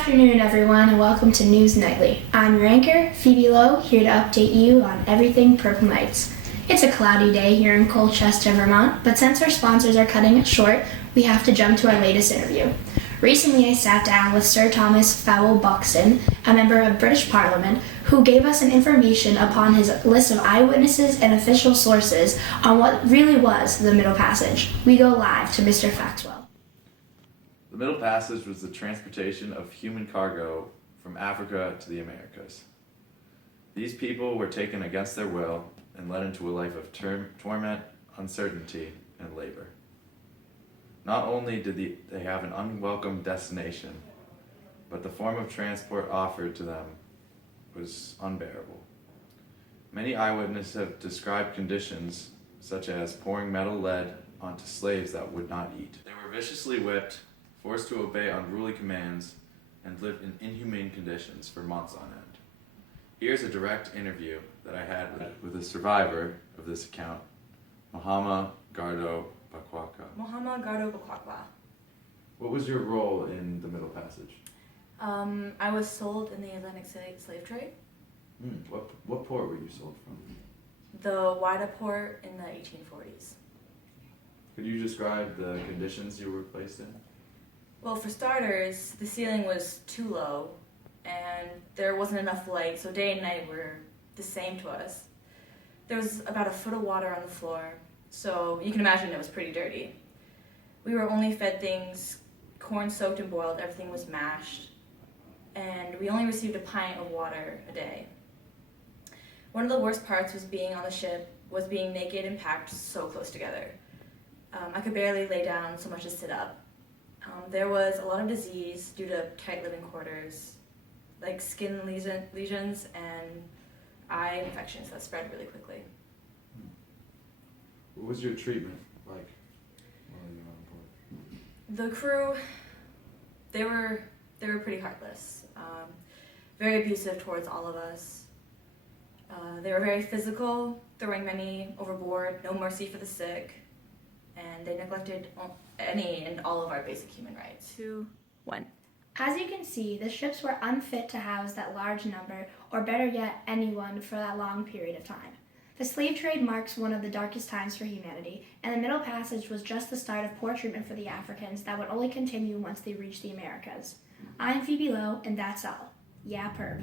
afternoon, everyone, and welcome to News Nightly. I'm your anchor, Phoebe Lowe, here to update you on everything Purple Knights. It's a cloudy day here in Colchester, Vermont, but since our sponsors are cutting it short, we have to jump to our latest interview. Recently, I sat down with Sir Thomas Fowell Buxton, a member of British Parliament, who gave us an information upon his list of eyewitnesses and official sources on what really was the Middle Passage. We go live to Mr. Faxwell. The Middle Passage was the transportation of human cargo from Africa to the Americas. These people were taken against their will and led into a life of torment, uncertainty, and labor. Not only did they have an unwelcome destination, but the form of transport offered to them was unbearable. Many eyewitnesses have described conditions such as pouring metal lead onto slaves that would not eat. They were viciously whipped, forced to obey unruly commands, and lived in inhumane conditions for months on end. Here's a direct interview that I had with a survivor of this account, Mahama Gardo Bakwakwa. Mahama Gardo Bakwakwa. What was your role in the Middle Passage? I was sold in the Atlantic slave trade. What port were you sold from? The Whydah port in the 1840s. Could you describe the conditions you were placed in? Well, for starters, the ceiling was too low, and there wasn't enough light, so day and night were the same to us. There was about a foot of water on the floor, so you can imagine it was pretty dirty. We were only fed things corn soaked and boiled, everything was mashed, and we only received a pint of water a day. One of the worst parts was being on the ship, was being naked and packed so close together. I could barely lay down so much as sit up. There was a lot of disease due to tight living quarters, like skin lesions and eye infections that spread really quickly. What was your treatment like while you were on board? The crew, they were pretty heartless, very abusive towards all of us. They were very physical, throwing many overboard, no mercy for the sick, and they neglected any and all of our basic human rights. 2, 1. As you can see, the ships were unfit to house that large number, or better yet, anyone for that long period of time. The slave trade marks one of the darkest times for humanity, and the Middle Passage was just the start of poor treatment for the Africans that would only continue once they reached the Americas. I'm Phoebe Lowe, and that's all. Yeah, perp.